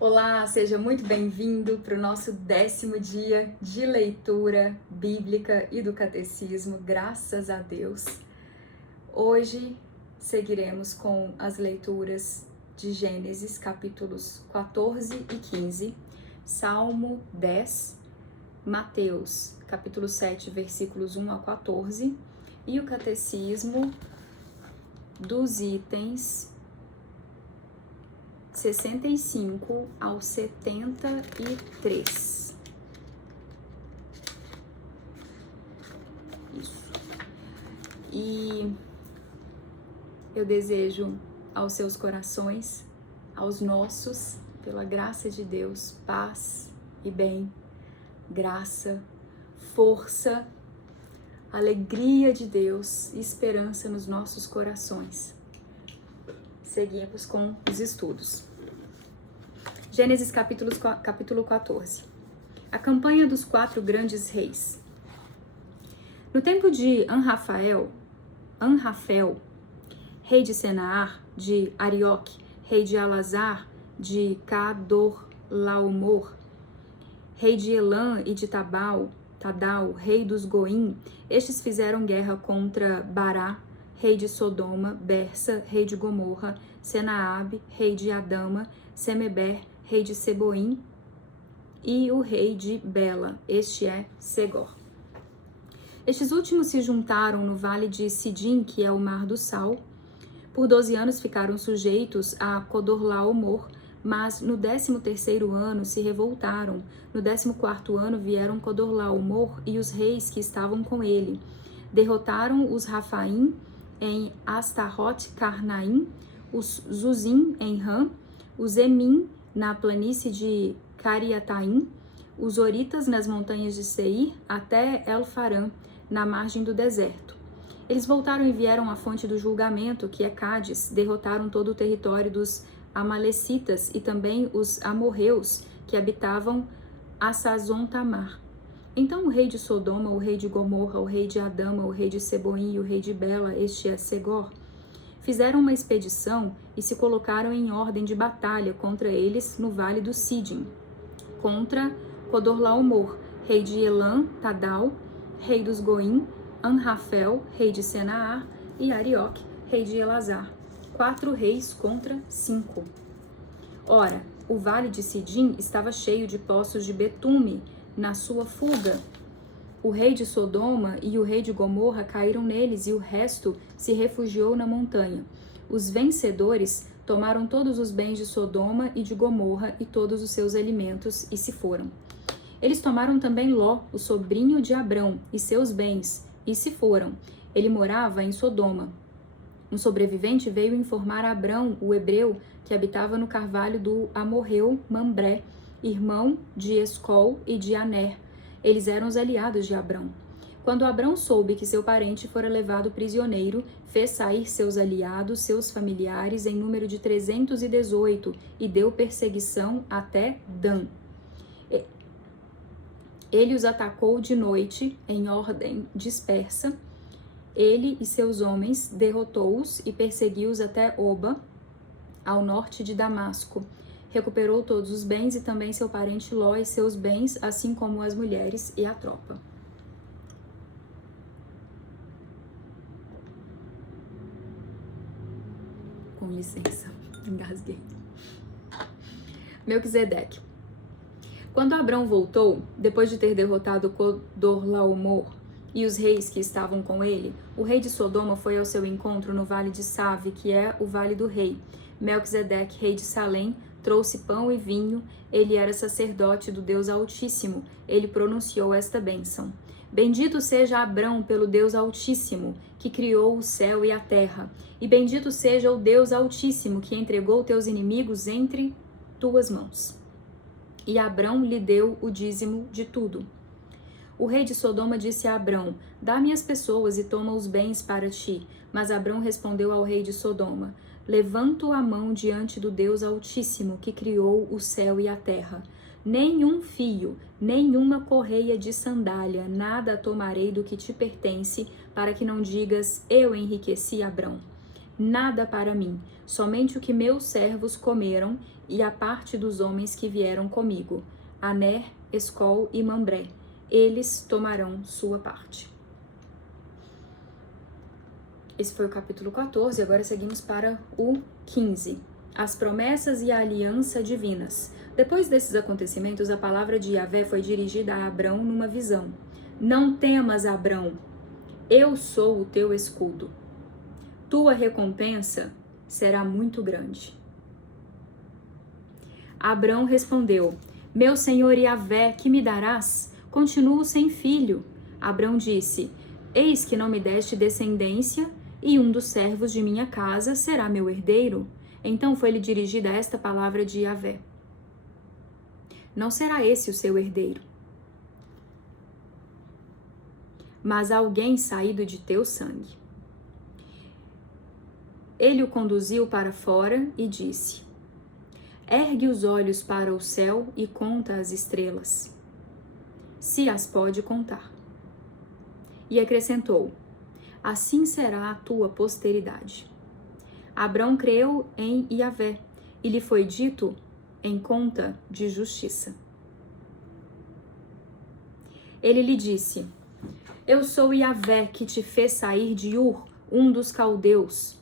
Olá, seja muito bem-vindo para o nosso 10º dia de leitura bíblica e do catecismo, graças a Deus. Hoje seguiremos com as leituras de Gênesis, capítulos 14 e 15, Salmo 10, Mateus, capítulo 7, versículos 1 a 14, e o catecismo dos itens 65 ao 73. Isso. E eu desejo aos seus corações, aos nossos, pela graça de Deus, paz e bem, graça, força, alegria de Deus e esperança nos nossos corações. Seguimos com os estudos. Gênesis capítulo 14. A campanha dos 4 grandes reis. No tempo de Anrafel, rei de Senaar, de Arioque, rei de Alazar, de Cadorlaomor, rei de Elã e de Tadal, rei dos Goim, estes fizeram guerra contra Bará, rei de Sodoma, Bersa, rei de Gomorra, Senaabe, rei de Adama, Semeber, rei de Seboim, e o rei de Bela, este é Segor. Estes últimos se juntaram no vale de Sidim, que é o mar do Sal. Por 12 anos ficaram sujeitos a Codorlaomor, mas no 13º ano se revoltaram. No 14º ano vieram Codorlaomor e os reis que estavam com ele. Derrotaram os Rafaim em Astarot-Carnaim, os Zuzim em Ram, os Emim na planície de Cariataim, os Horitas nas montanhas de Seir, até El-Farã, na margem do deserto. Eles voltaram e vieram à fonte do julgamento, que é Cádiz, derrotaram todo o território dos Amalecitas e também os amorreus, que habitavam Assazon-Tamar. Então o rei de Sodoma, o rei de Gomorra, o rei de Adama, o rei de Seboim e o rei de Bela, este é Segor, fizeram uma expedição e se colocaram em ordem de batalha contra eles no vale do Sidim, contra Codorlaomor, rei de Elã, Tadal, rei dos Goim, Anrafel, rei de Senaar, e Arioque, rei de Elazar. 4 reis contra 5. Ora, o vale de Sidim estava cheio de poços de betume na sua fuga. O rei de Sodoma e o rei de Gomorra caíram neles e o resto se refugiou na montanha. Os vencedores tomaram todos os bens de Sodoma e de Gomorra e todos os seus alimentos e se foram. Eles tomaram também Ló, o sobrinho de Abrão, e seus bens e se foram. Ele morava em Sodoma. Um sobrevivente veio informar a Abrão, o hebreu, que habitava no carvalho do amorreu Mambré, irmão de Escol e de Aner. Eles eram os aliados de Abrão. Quando Abrão soube que seu parente fora levado prisioneiro, fez sair seus aliados, seus familiares, em número de 318, e deu perseguição até Dan. Ele os atacou de noite, em ordem dispersa. Ele e seus homens derrotou-os e perseguiu-os até Oba, ao norte de Damasco. Recuperou todos os bens e também seu parente Ló e seus bens, assim como as mulheres e a tropa. Com licença, engasguei. Melquisedeque. Quando Abrão voltou, depois de ter derrotado Codorlaomor e os reis que estavam com ele, o rei de Sodoma foi ao seu encontro no vale de Save, que é o vale do rei. Melquisedeque, rei de Salém, trouxe pão e vinho. Ele era sacerdote do Deus Altíssimo. Ele pronunciou esta bênção: Bendito seja Abrão pelo Deus Altíssimo, que criou o céu e a terra. E bendito seja o Deus Altíssimo, que entregou teus inimigos entre tuas mãos. E Abrão lhe deu o dízimo de tudo. O rei de Sodoma disse a Abrão: Dá-me as pessoas e toma os bens para ti. Mas Abrão respondeu ao rei de Sodoma: Levanto a mão diante do Deus Altíssimo, que criou o céu e a terra. Nenhum fio, nenhuma correia de sandália, nada tomarei do que te pertence, para que não digas: eu enriqueci Abrão. Nada para mim, somente o que meus servos comeram e a parte dos homens que vieram comigo, Aner, Escol e Mambré. Eles tomarão sua parte. Esse foi o capítulo 14, agora seguimos para o 15. As promessas e a aliança divinas. Depois desses acontecimentos, a palavra de Yahvé foi dirigida a Abrão numa visão. Não temas, Abrão, eu sou o teu escudo. Tua recompensa será muito grande. Abrão respondeu, meu senhor Yahvé, que me darás? Continuo sem filho. Abrão disse, eis que não me deste descendência, e um dos servos de minha casa será meu herdeiro. Então foi-lhe dirigida esta palavra de Yahvé. Não será esse o seu herdeiro, mas alguém saído de teu sangue. Ele o conduziu para fora e disse, ergue os olhos para o céu e conta as estrelas, se as pode contar. E acrescentou, assim será a tua posteridade. Abrão creu em Yahvé, e lhe foi dito em conta de justiça. Ele lhe disse, eu sou Yahvé que te fez sair de Ur, um dos caldeus.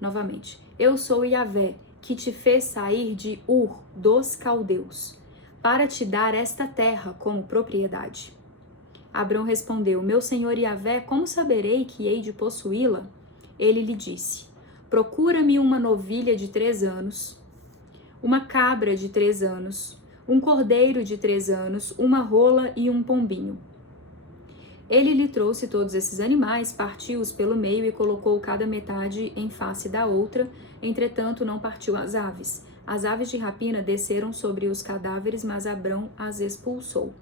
Novamente. Eu sou Yahvé que te fez sair de Ur, dos caldeus, para te dar esta terra como propriedade. Abrão respondeu, meu senhor Yahvé, como saberei que hei de possuí-la? Ele lhe disse, procura-me uma novilha de 3 anos, uma cabra de 3 anos, um cordeiro de 3 anos, uma rola e um pombinho. Ele lhe trouxe todos esses animais, partiu-os pelo meio e colocou cada metade em face da outra, entretanto não partiu as aves. As aves de rapina desceram sobre os cadáveres, mas Abrão as expulsou.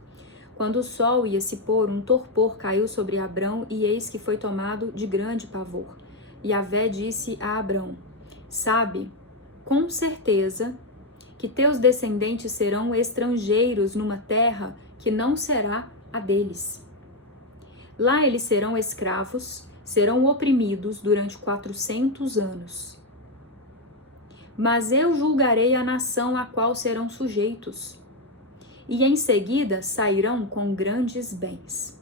Quando o sol ia se pôr, um torpor caiu sobre Abrão, e eis que foi tomado de grande pavor. Yahvé disse a Abrão, sabe, com certeza, que teus descendentes serão estrangeiros numa terra que não será a deles. Lá eles serão escravos, serão oprimidos durante 400 anos. Mas eu julgarei a nação a qual serão sujeitos, e em seguida sairão com grandes bens.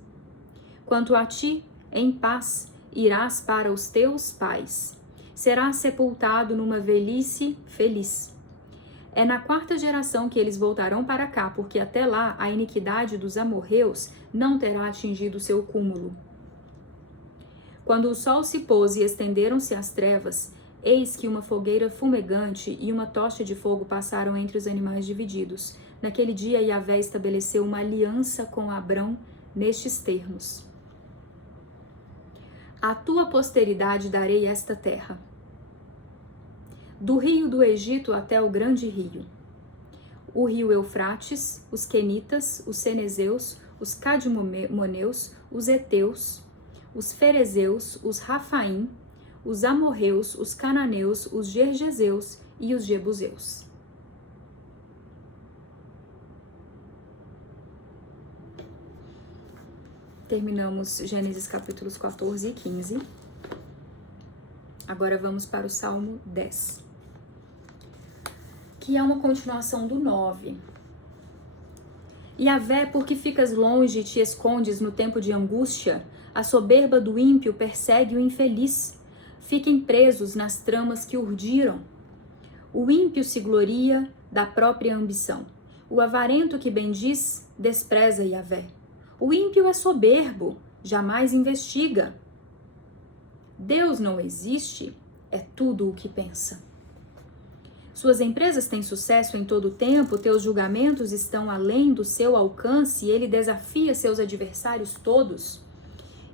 Quanto a ti, em paz, irás para os teus pais. Serás sepultado numa velhice feliz. É na 4ª geração que eles voltarão para cá, porque até lá a iniquidade dos amorreus não terá atingido seu cúmulo. Quando o sol se pôs e estenderam-se as trevas, eis que uma fogueira fumegante e uma tocha de fogo passaram entre os animais divididos. Naquele dia, Yahvé estabeleceu uma aliança com Abrão nestes termos. À tua posteridade darei esta terra, do rio do Egito até o grande rio, o rio Eufrates, os quenitas, os cenezeus, os cadmoneus, os heteus, os ferezeus, os rafaim, os amorreus, os cananeus, os gergeseus e os jebuseus. Terminamos Gênesis capítulos 14 e 15. Agora vamos para o Salmo 10, que é uma continuação do 9. Yahvé, por que ficas longe e te escondes no tempo de angústia? A soberba do ímpio persegue o infeliz. Fiquem presos nas tramas que urdiram. O ímpio se gloria da própria ambição. O avarento que bendiz despreza Yahvé. O ímpio é soberbo, jamais investiga. Deus não existe, é tudo o que pensa. Suas empresas têm sucesso em todo o tempo, teus julgamentos estão além do seu alcance, ele desafia seus adversários todos.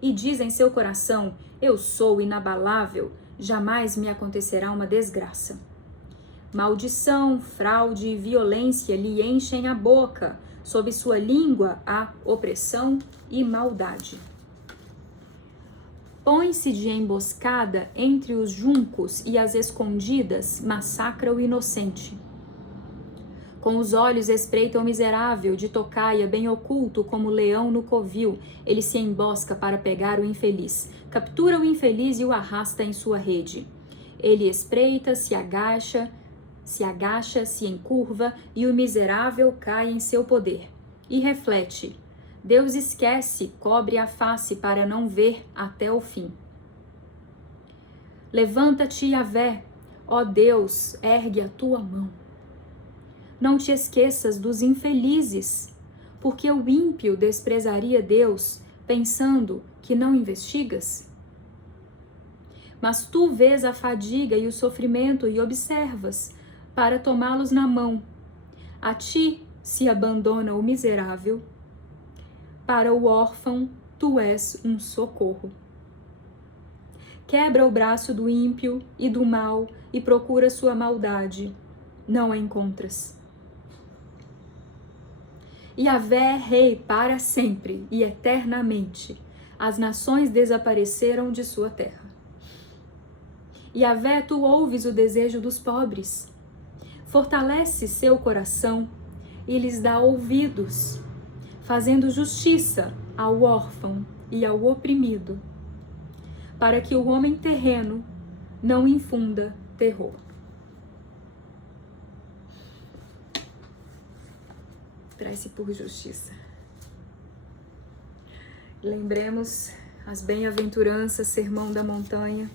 E diz em seu coração, eu sou inabalável, jamais me acontecerá uma desgraça. Maldição, fraude e violência lhe enchem a boca, sob sua língua há opressão e maldade. Põe-se de emboscada entre os juncos e as escondidas massacra o inocente. Com os olhos espreita o miserável, de tocaia bem oculto como leão no covil, ele se embosca para pegar o infeliz, captura o infeliz e o arrasta em sua rede. Ele espreita, se agacha, se encurva, e o miserável cai em seu poder. E reflete: Deus esquece, cobre a face para não ver até o fim. Levanta-te, Yahvé, ó Deus, ergue a tua mão. Não te esqueças dos infelizes, porque o ímpio desprezaria Deus, pensando que não investigas? Mas tu vês a fadiga e o sofrimento e observas, para tomá-los na mão. A ti se abandona o miserável, para o órfão tu és um socorro. Quebra o braço do ímpio e do mal e procura sua maldade. Não a encontras. Yahvé é rei para sempre e eternamente. As nações desapareceram de sua terra. Yahvé, tu ouves o desejo dos pobres. Fortalece seu coração e lhes dá ouvidos, fazendo justiça ao órfão e ao oprimido, para que o homem terreno não infunda terror. Traz-se por justiça. Lembremos as bem-aventuranças, Sermão da Montanha.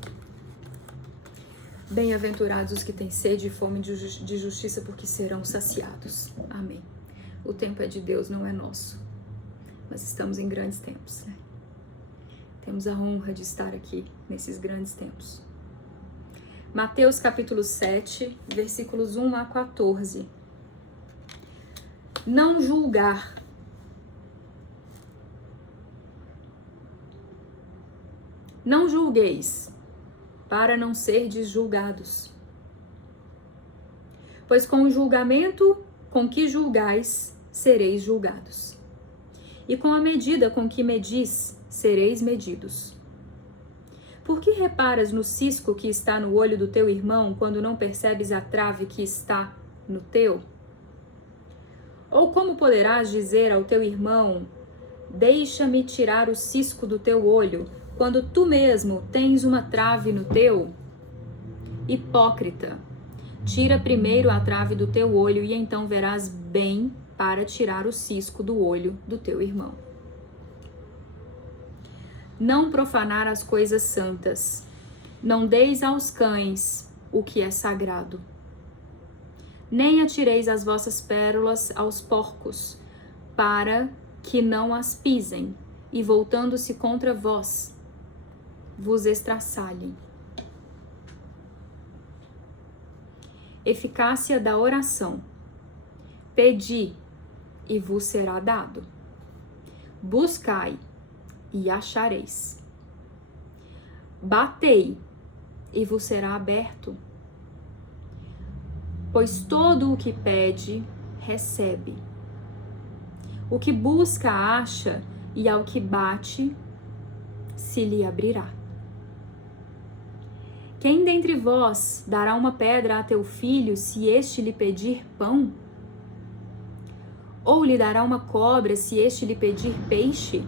Bem-aventurados os que têm sede e fome de justiça, porque serão saciados. Amém. O tempo é de Deus, não é nosso. Mas estamos em grandes tempos, né? Temos a honra de estar aqui nesses grandes tempos. Mateus capítulo 7, versículos 1 a 14. Não julgar. Não julgueis, para não serdes julgados. Pois com o julgamento com que julgais, sereis julgados. E com a medida com que medis, sereis medidos. Por que reparas no cisco que está no olho do teu irmão, quando não percebes a trave que está no teu? Ou como poderás dizer ao teu irmão: deixa-me tirar o cisco do teu olho, quando tu mesmo tens uma trave no teu? Hipócrita, tira primeiro a trave do teu olho e então verás bem para tirar o cisco do olho do teu irmão. Não profanar as coisas santas. Não deis aos cães o que é sagrado. Nem atireis as vossas pérolas aos porcos, para que não as pisem, e voltando-se contra vós, vos estraçalhem. Eficácia da oração. Pedi, e vos será dado. Buscai, e achareis. Batei, e vos será aberto. Pois todo o que pede, recebe. O que busca, acha, e ao que bate, se lhe abrirá. Quem dentre vós dará uma pedra a teu filho, se este lhe pedir pão? Ou lhe dará uma cobra, se este lhe pedir peixe?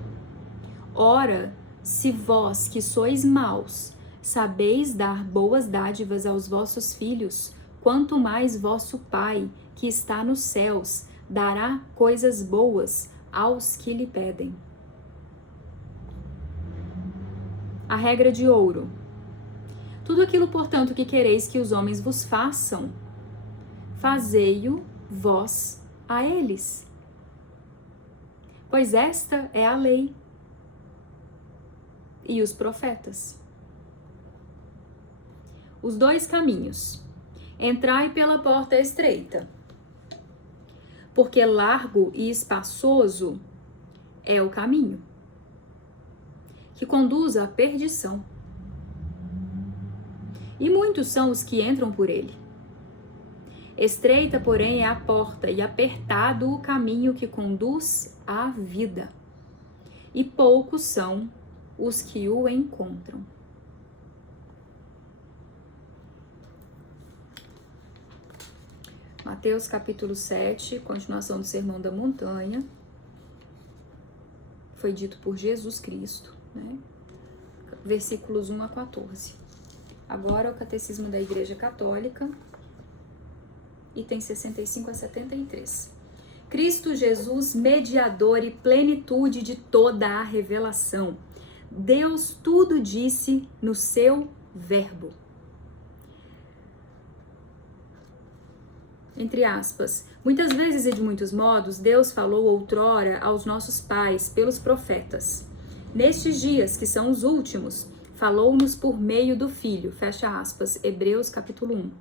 Ora, se vós, que sois maus, sabeis dar boas dádivas aos vossos filhos, quanto mais vosso Pai, que está nos céus, dará coisas boas aos que lhe pedem. A regra de ouro. Tudo aquilo, portanto, que quereis que os homens vos façam, fazei-o vós a eles. Pois esta é a lei e os profetas. Os dois caminhos. Entrai pela porta estreita, porque largo e espaçoso é o caminho que conduz à perdição. E muitos são os que entram por ele. Estreita, porém, é a porta e apertado o caminho que conduz à vida. E poucos são os que o encontram. Mateus capítulo 7, continuação do Sermão da Montanha. Foi dito por Jesus Cristo, né? Versículos 1 a 14. Agora o Catecismo da Igreja Católica, item 65 a 73. Cristo Jesus, mediador e plenitude de toda a revelação. Deus tudo disse no seu verbo. Entre aspas, muitas vezes e de muitos modos, Deus falou outrora aos nossos pais pelos profetas. Nestes dias, que são os últimos, falou-nos por meio do Filho, fecha aspas, Hebreus capítulo 1.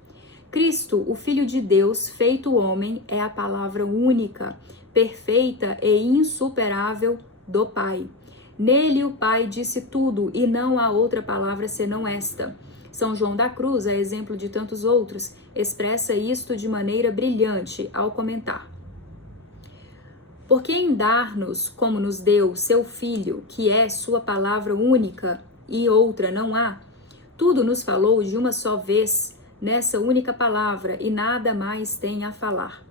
Cristo, o Filho de Deus, feito homem, é a palavra única, perfeita e insuperável do Pai. Nele o Pai disse tudo e não há outra palavra senão esta. São João da Cruz, a exemplo de tantos outros, expressa isto de maneira brilhante ao comentar. Porque em dar-nos, como nos deu, seu Filho, que é sua palavra única e outra não há, tudo nos falou de uma só vez, nessa única palavra, e nada mais tem a falar.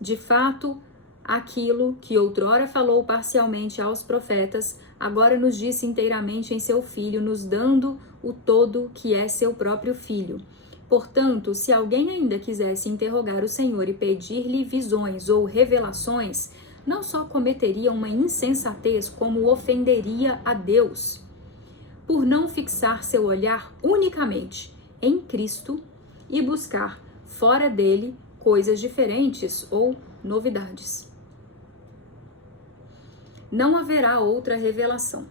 De fato, aquilo que outrora falou parcialmente aos profetas, agora nos disse inteiramente em seu Filho, nos dando o todo que é seu próprio Filho. Portanto, se alguém ainda quisesse interrogar o Senhor e pedir-lhe visões ou revelações, não só cometeria uma insensatez, como ofenderia a Deus, por não fixar seu olhar unicamente em Cristo e buscar fora dele coisas diferentes ou novidades. Não haverá outra revelação.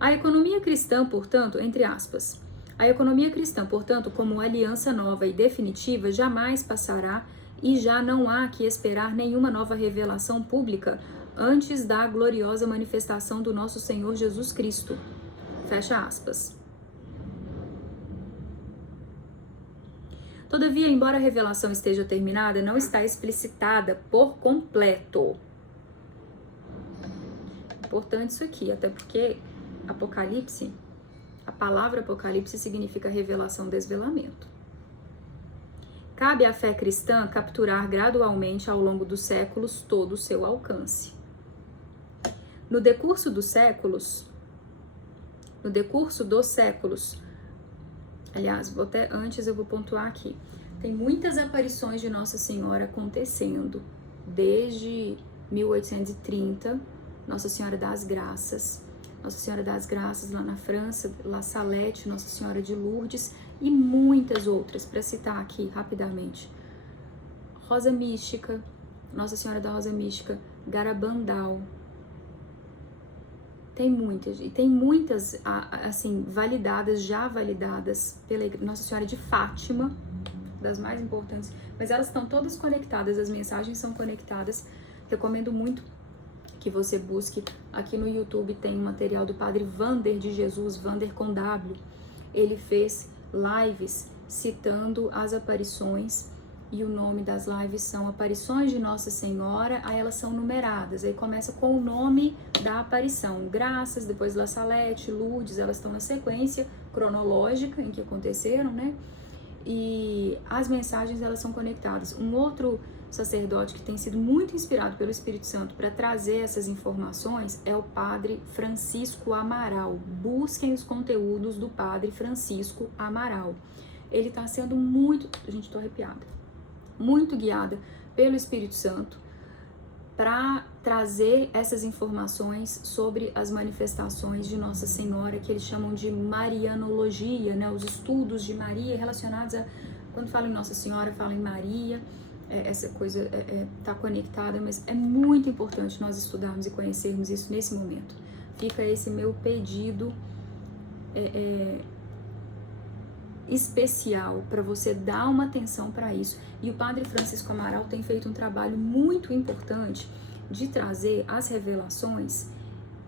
A economia cristã, portanto, entre aspas, a economia cristã, portanto, como aliança nova e definitiva, jamais passará e já não há que esperar nenhuma nova revelação pública antes da gloriosa manifestação do nosso Senhor Jesus Cristo. Fecha aspas. Todavia, embora a revelação esteja terminada, não está explicitada por completo. Importante isso aqui, até porque Apocalipse, a palavra Apocalipse significa revelação, desvelamento. Cabe à fé cristã capturar gradualmente ao longo dos séculos todo o seu alcance. No decurso dos séculos, aliás, eu vou pontuar aqui, tem muitas aparições de Nossa Senhora acontecendo desde 1830, Nossa Senhora das Graças lá na França, La Salette, Nossa Senhora de Lourdes e muitas outras, para citar aqui rapidamente. Rosa Mística, Nossa Senhora da Rosa Mística, Garabandal. Tem muitas, assim, já validadas pela Nossa Senhora de Fátima, das mais importantes, mas elas estão todas conectadas, as mensagens são conectadas. Recomendo muito que você busque, aqui no YouTube tem um material do Padre Vander de Jesus, Vander com W. Ele fez lives citando as aparições, e o nome das lives são Aparições de Nossa Senhora, aí elas são numeradas, aí começa com o nome da aparição, Graças, depois La Salette, Lourdes, elas estão na sequência cronológica em que aconteceram, né? E as mensagens, elas são conectadas. Um outro sacerdote que tem sido muito inspirado pelo Espírito Santo para trazer essas informações é o Padre Francisco Amaral. Busquem os conteúdos do Padre Francisco Amaral. Ele está sendo muito, gente, tô arrepiada, muito guiada pelo Espírito Santo para trazer essas informações sobre as manifestações de Nossa Senhora, que eles chamam de Marianologia, né? Os estudos de Maria relacionados a, quando fala em Nossa Senhora, fala em Maria. Essa coisa está conectada, mas é muito importante nós estudarmos e conhecermos isso nesse momento. Fica esse meu pedido especial para você dar uma atenção para isso. E o Padre Francisco Amaral tem feito um trabalho muito importante de trazer as revelações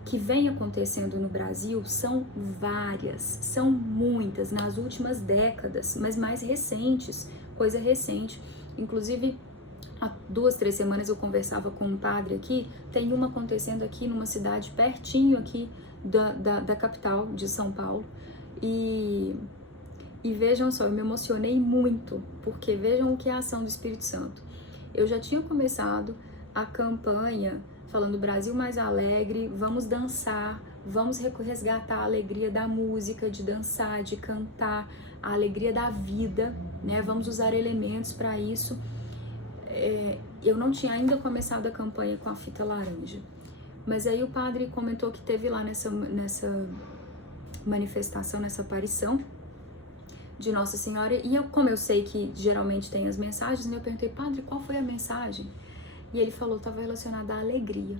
que vem acontecendo no Brasil. São várias, são muitas nas últimas décadas, mas mais recentes, coisa recente. Inclusive, há 2, 3 semanas eu conversava com um padre aqui, tem uma acontecendo aqui numa cidade pertinho aqui da capital de São Paulo, e vejam só, eu me emocionei muito, porque vejam o que é a ação do Espírito Santo. Eu já tinha começado a campanha falando Brasil Mais Alegre, vamos dançar Vamos resgatar a alegria da música, de dançar, de cantar, a alegria da vida, né? Vamos usar elementos para isso. Eu não tinha ainda começado a campanha com a fita laranja, mas aí o padre comentou que teve lá nessa manifestação, nessa aparição de Nossa Senhora, e como eu sei que geralmente tem as mensagens, né, eu perguntei, padre, qual foi a mensagem? E ele falou, estava relacionada à alegria.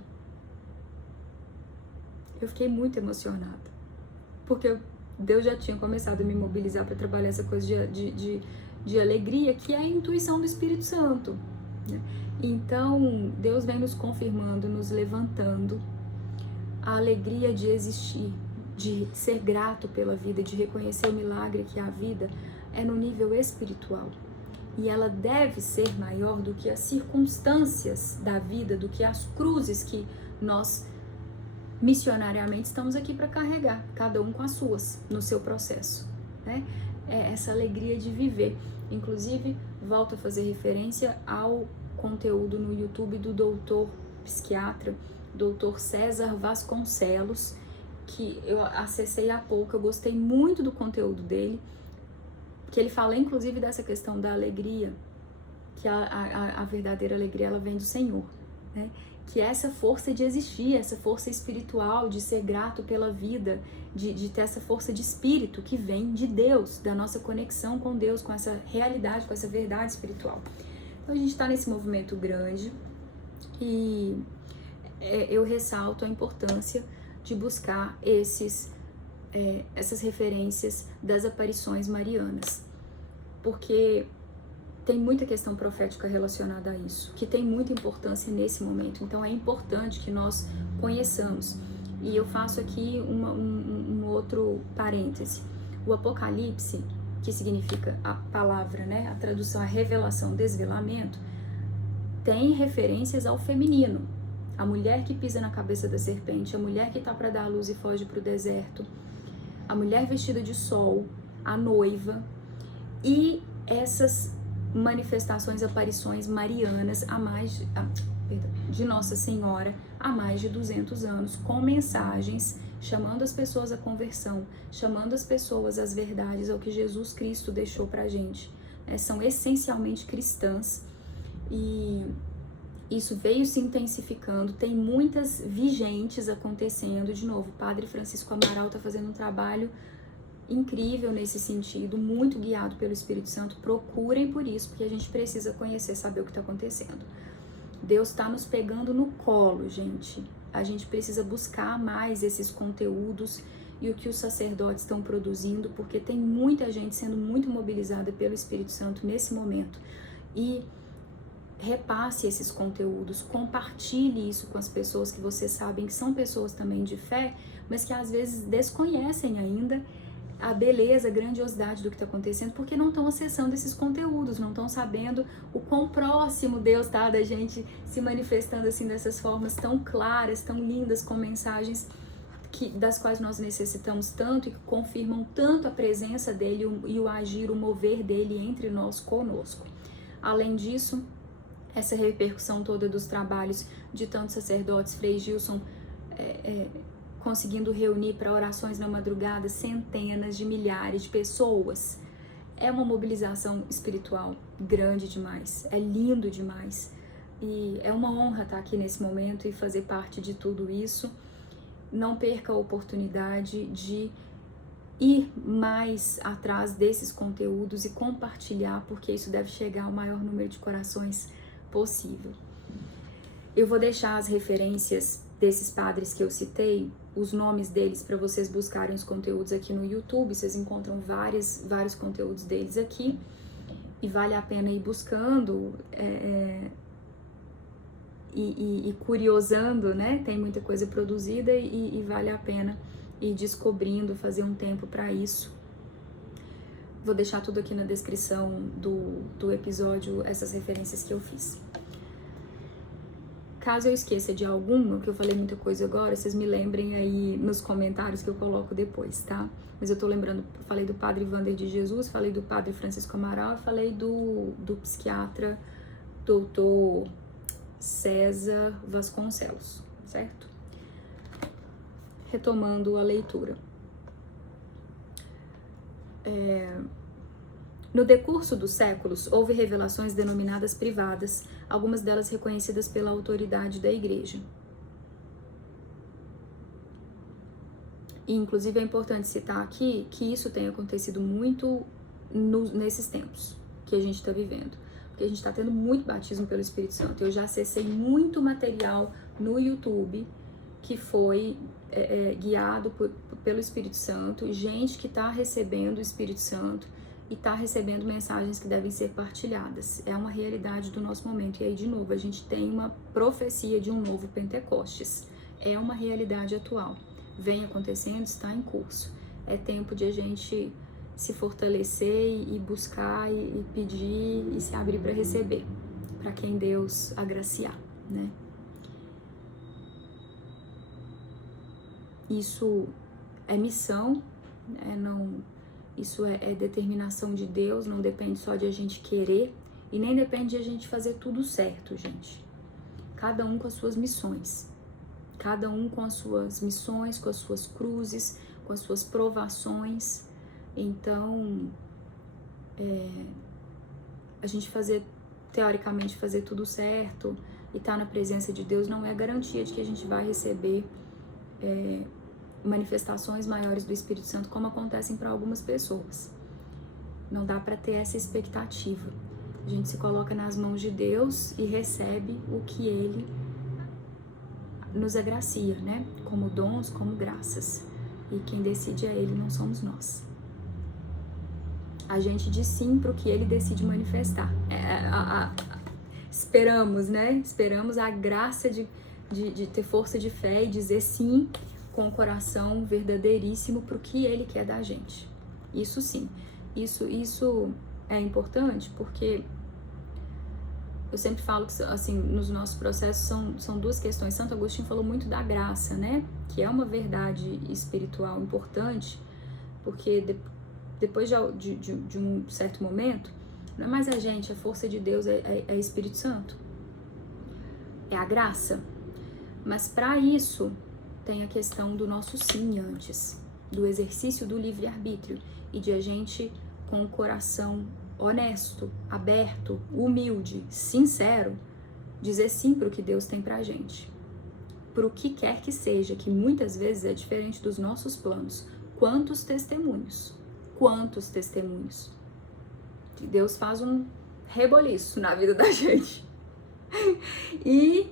Eu fiquei muito emocionada, porque Deus já tinha começado a me mobilizar para trabalhar essa coisa de alegria, que é a intuição do Espírito Santo, né? Então, Deus vem nos confirmando, nos levantando a alegria de existir, de ser grato pela vida, de reconhecer o milagre que é a vida, é no nível espiritual. E ela deve ser maior do que as circunstâncias da vida, do que as cruzes que nós missionariamente estamos aqui para carregar, cada um com as suas, no seu processo, né? É essa alegria de viver. Inclusive, volto a fazer referência ao conteúdo no YouTube do doutor psiquiatra, doutor César Vasconcelos, que eu acessei há pouco, eu gostei muito do conteúdo dele, que ele fala inclusive dessa questão da alegria, que a verdadeira alegria ela vem do Senhor, né? Que é essa força de existir, essa força espiritual, de ser grato pela vida, de ter essa força de espírito que vem de Deus, da nossa conexão com Deus, com essa realidade, com essa verdade espiritual. Então a gente está nesse movimento grande e eu ressalto a importância de buscar essas referências das aparições marianas, porque tem muita questão profética relacionada a isso, que tem muita importância nesse momento. Então é importante que nós conheçamos. E eu faço aqui um outro parêntese. O Apocalipse, que significa a palavra, né? A tradução, a revelação, desvelamento, tem referências ao feminino. A mulher que pisa na cabeça da serpente, a mulher que está para dar a luz e foge para o deserto, a mulher vestida de sol, a noiva, e essas manifestações, aparições marianas de Nossa Senhora há mais de 200 anos, com mensagens chamando as pessoas à conversão, chamando as pessoas às verdades, ao que Jesus Cristo deixou pra gente. São essencialmente cristãs e isso veio se intensificando, tem muitas vigentes acontecendo. De novo, o Padre Francisco Amaral está fazendo um trabalho incrível nesse sentido, muito guiado pelo Espírito Santo. Procurem por isso, porque a gente precisa conhecer, saber o que está acontecendo. Deus está nos pegando no colo, gente. A gente precisa buscar mais esses conteúdos e o que os sacerdotes estão produzindo, porque tem muita gente sendo muito mobilizada pelo Espírito Santo nesse momento. E repasse esses conteúdos, compartilhe isso com as pessoas que vocês sabem que são pessoas também de fé, mas que às vezes desconhecem ainda a beleza, a grandiosidade do que está acontecendo, porque não estão acessando esses conteúdos, não estão sabendo o quão próximo Deus está da gente se manifestando assim dessas formas tão claras, tão lindas, com mensagens das quais nós necessitamos tanto e que confirmam tanto a presença dele e o agir, o mover dele entre nós, conosco. Além disso, essa repercussão toda dos trabalhos de tantos sacerdotes, Frei Gilson conseguindo reunir para orações na madrugada centenas de milhares de pessoas. É uma mobilização espiritual grande demais, é lindo demais. E é uma honra estar aqui nesse momento e fazer parte de tudo isso. Não perca a oportunidade de ir mais atrás desses conteúdos e compartilhar, porque isso deve chegar ao maior número de corações possível. Eu vou deixar as referências desses padres que eu citei, os nomes deles, para vocês buscarem os conteúdos aqui no YouTube. Vocês encontram vários conteúdos deles aqui e vale a pena ir buscando e curiosando, né? Tem muita coisa produzida e vale a pena ir descobrindo, fazer um tempo para isso. Vou deixar tudo aqui na descrição do episódio, essas referências que eu fiz. Caso eu esqueça de alguma, que eu falei muita coisa agora, vocês me lembrem aí nos comentários que eu coloco depois, tá? Mas eu tô lembrando, falei do Padre Wander de Jesus, falei do Padre Francisco Amaral, falei do psiquiatra doutor César Vasconcelos, certo? retomando a leitura. No decurso dos séculos, houve revelações denominadas privadas, algumas delas reconhecidas pela autoridade da Igreja. E, inclusive, é importante citar aqui que isso tem acontecido muito nesses tempos que a gente está vivendo. Porque a gente está tendo muito batismo pelo Espírito Santo. Eu já acessei muito material no YouTube que foi guiado pelo Espírito Santo, gente que está recebendo o Espírito Santo e está recebendo mensagens que devem ser partilhadas. É uma realidade do nosso momento. E aí, de novo, a gente tem uma profecia de um novo Pentecostes. É uma realidade atual. Vem acontecendo, está em curso. É tempo de a gente se fortalecer e buscar e pedir e se abrir para receber, para quem Deus agraciar, né? Isso é missão, né? Isso é determinação de Deus, não depende só de a gente querer e nem depende de a gente fazer tudo certo, gente. Cada um com as suas missões. Cada um com as suas missões, com as suas cruzes, com as suas provações. Então, a gente teoricamente fazer tudo certo e estar na presença de Deus não é garantia de que a gente vai receber manifestações maiores do Espírito Santo, como acontecem para algumas pessoas. Não dá para ter essa expectativa. A gente se coloca nas mãos de Deus e recebe o que Ele nos agracia, né? Como dons, como graças. E quem decide é Ele, não somos nós. A gente diz sim para o que Ele decide manifestar. Esperamos, né? Esperamos a graça de ter força de fé e dizer sim com o coração verdadeiríssimo para o que Ele quer da gente. Isso sim. Isso é importante porque eu sempre falo que, assim, nos nossos processos são duas questões. Santo Agostinho falou muito da graça, né? Que é uma verdade espiritual importante, porque depois de um certo momento, não é mais a gente, a força de Deus é Espírito Santo. É a graça. Mas para isso, tem a questão do nosso sim antes, do exercício do livre-arbítrio e de a gente, com o coração honesto, aberto, humilde, sincero, dizer sim para o que Deus tem pra gente. Para o que quer que seja, que muitas vezes é diferente dos nossos planos. Quantos testemunhos? Quantos testemunhos? Que Deus faz um reboliço na vida da gente. E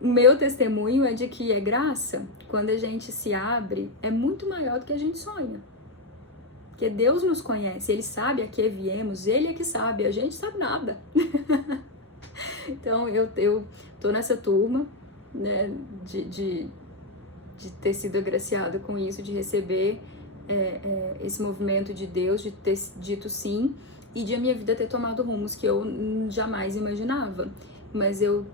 o meu testemunho é de que é graça, quando a gente se abre, é muito maior do que a gente sonha. Porque Deus nos conhece, Ele sabe a que viemos, Ele é que sabe, a gente sabe nada. Então eu tô nessa turma, né, de ter sido agraciada com isso, de receber esse movimento de Deus, de ter dito sim, e de a minha vida ter tomado rumos que eu jamais imaginava. Mas eu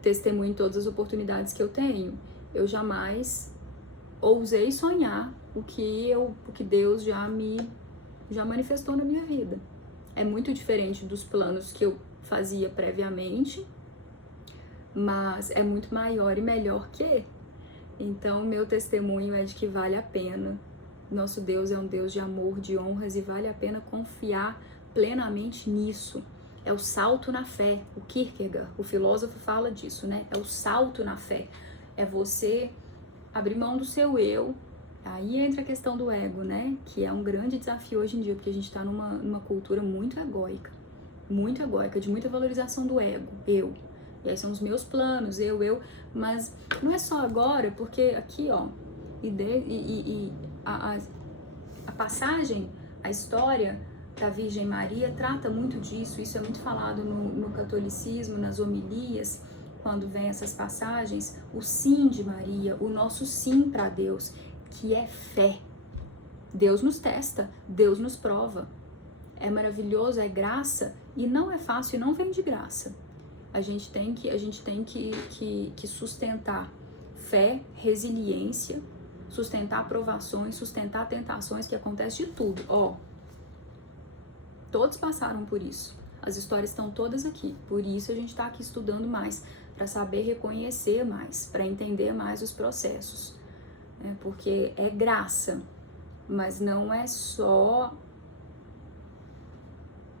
testemunho em todas as oportunidades que eu tenho. Eu jamais ousei sonhar o que Deus já manifestou na minha vida. É muito diferente dos planos que eu fazia previamente, mas é muito maior e melhor que. Então, meu testemunho é de que vale a pena. Nosso Deus é um Deus de amor, de honras, e vale a pena confiar plenamente nisso. É o salto na fé. O Kierkegaard, o filósofo, fala disso, né? É o salto na fé. É você abrir mão do seu eu. Aí entra a questão do ego, né? Que é um grande desafio hoje em dia, porque a gente tá numa cultura muito egóica, de muita valorização do ego, eu. E aí são os meus planos, eu. Mas não é só agora, porque aqui, ó, a passagem, a história da Virgem Maria trata muito disso. Isso é muito falado no catolicismo, nas homilias, quando vem essas passagens, o sim de Maria, o nosso sim para Deus, que é fé. Deus nos testa, Deus nos prova. É maravilhoso, é graça, e não é fácil, e não vem de graça. A gente tem que sustentar fé, resiliência, sustentar provações, sustentar tentações, que acontece de tudo. Ó, todos passaram por isso. As histórias estão todas aqui, por isso a gente está aqui estudando mais, para saber reconhecer mais, para entender mais os processos, né? Porque é graça, mas não é só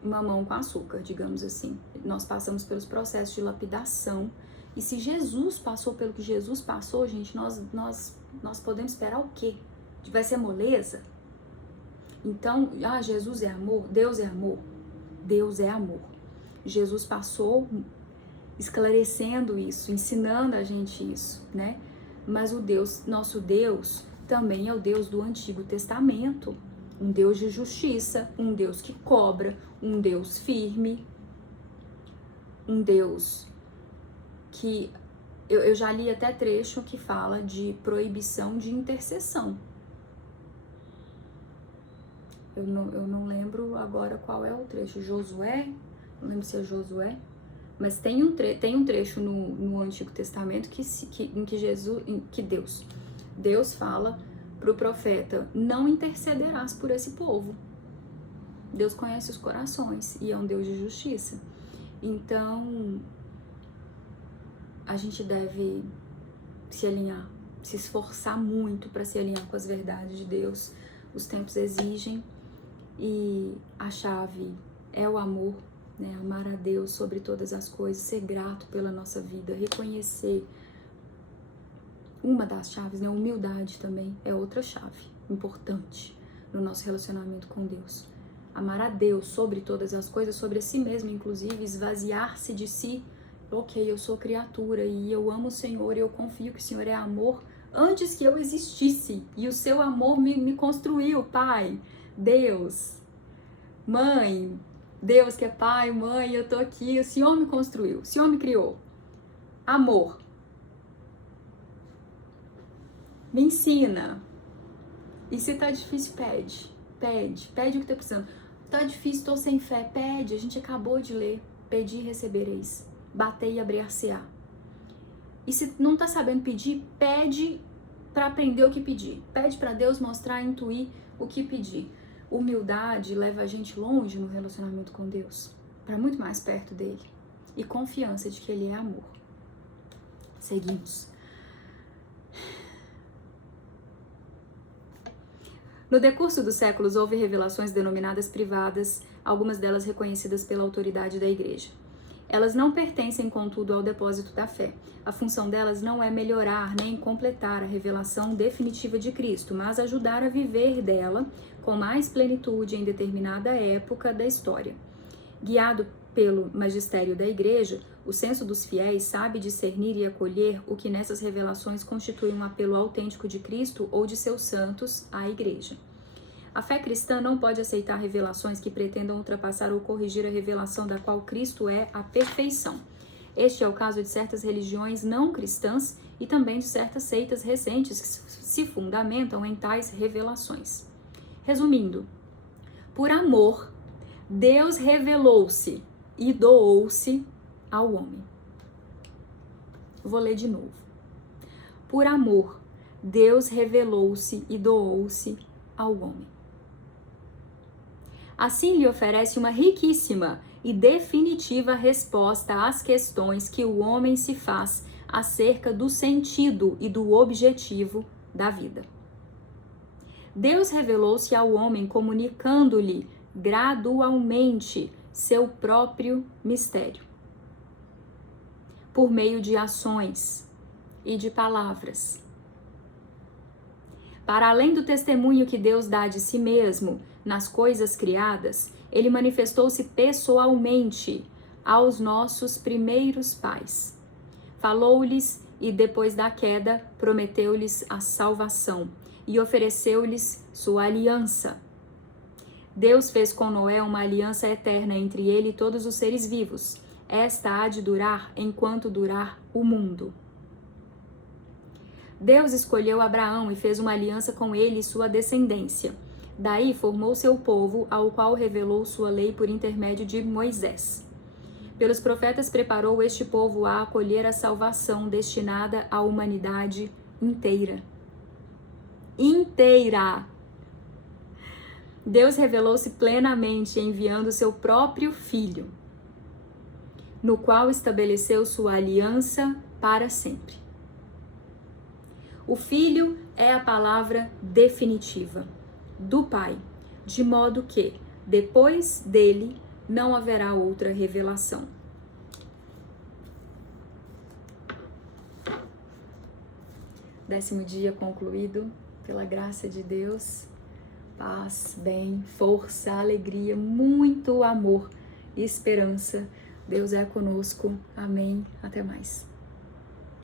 mamão com açúcar, digamos assim. Nós passamos pelos processos de lapidação, e se Jesus passou pelo que Jesus passou, gente, nós podemos esperar o quê? Vai ser moleza? Então, Jesus é amor, Deus é amor. Deus é amor. Jesus passou esclarecendo isso, ensinando a gente isso, né? Mas o Deus, nosso Deus, também é o Deus do Antigo Testamento. Um Deus de justiça, um Deus que cobra, um Deus firme, um Deus que... Eu já li até trecho que fala de proibição de intercessão. Eu não lembro agora qual é o trecho. Josué? Não lembro se é Josué. Mas tem um trecho no Antigo Testamento em que Deus fala para o profeta: não intercederás por esse povo. Deus conhece os corações e é um Deus de justiça. Então, a gente deve se alinhar, se esforçar muito para se alinhar com as verdades de Deus. Os tempos exigem. E a chave é o amor, né? Amar a Deus sobre todas as coisas, ser grato pela nossa vida, reconhecer. Uma das chaves, né? Humildade também é outra chave importante no nosso relacionamento com Deus. Amar a Deus sobre todas as coisas, sobre si mesmo, inclusive, esvaziar-se de si. Ok, eu sou criatura e eu amo o Senhor e eu confio que o Senhor é amor antes que eu existisse. E o seu amor me construiu, Pai. Deus, mãe, Deus que é pai, mãe, eu tô aqui, o Senhor me construiu, o Senhor me criou. Amor. Me ensina. E se tá difícil, pede o que tá precisando. Tá difícil, tô sem fé, pede, a gente acabou de ler. Pedi e recebereis, batei e abrir-se-á. E se não tá sabendo pedir, pede para aprender o que pedir. Pede para Deus mostrar, intuir o que pedir. Humildade leva a gente longe no relacionamento com Deus, para muito mais perto dele. E confiança de que ele é amor. Seguimos. No decurso dos séculos, houve revelações denominadas privadas, algumas delas reconhecidas pela autoridade da Igreja. Elas não pertencem, contudo, ao depósito da fé. A função delas não é melhorar nem completar a revelação definitiva de Cristo, mas ajudar a viver dela com mais plenitude em determinada época da história. Guiado pelo magistério da Igreja, o senso dos fiéis sabe discernir e acolher o que nessas revelações constitui um apelo autêntico de Cristo ou de seus santos à Igreja. A fé cristã não pode aceitar revelações que pretendam ultrapassar ou corrigir a revelação da qual Cristo é a perfeição. Este é o caso de certas religiões não cristãs e também de certas seitas recentes que se fundamentam em tais revelações. Resumindo, por amor, Deus revelou-se e doou-se ao homem. Vou ler de novo. Por amor, Deus revelou-se e doou-se ao homem. Assim lhe oferece uma riquíssima e definitiva resposta às questões que o homem se faz acerca do sentido e do objetivo da vida. Deus revelou-se ao homem comunicando-lhe gradualmente seu próprio mistério, por meio de ações e de palavras. Para além do testemunho que Deus dá de si mesmo nas coisas criadas, ele manifestou-se pessoalmente aos nossos primeiros pais. Falou-lhes e, depois da queda, prometeu-lhes a salvação e ofereceu-lhes sua aliança. Deus fez com Noé uma aliança eterna entre ele e todos os seres vivos. Esta há de durar enquanto durar o mundo. Deus escolheu Abraão e fez uma aliança com ele e sua descendência. Daí formou seu povo, ao qual revelou sua lei por intermédio de Moisés. Pelos profetas preparou este povo a acolher a salvação destinada à humanidade inteira. Inteira! Deus revelou-se plenamente enviando seu próprio Filho. no qual estabeleceu sua aliança para sempre. O Filho é a palavra definitiva do Pai, de modo que, depois dele, não haverá outra revelação. Décimo dia concluído, pela graça de Deus. Paz, bem, força, alegria, muito amor e esperança. Deus é conosco. Amém. Até mais.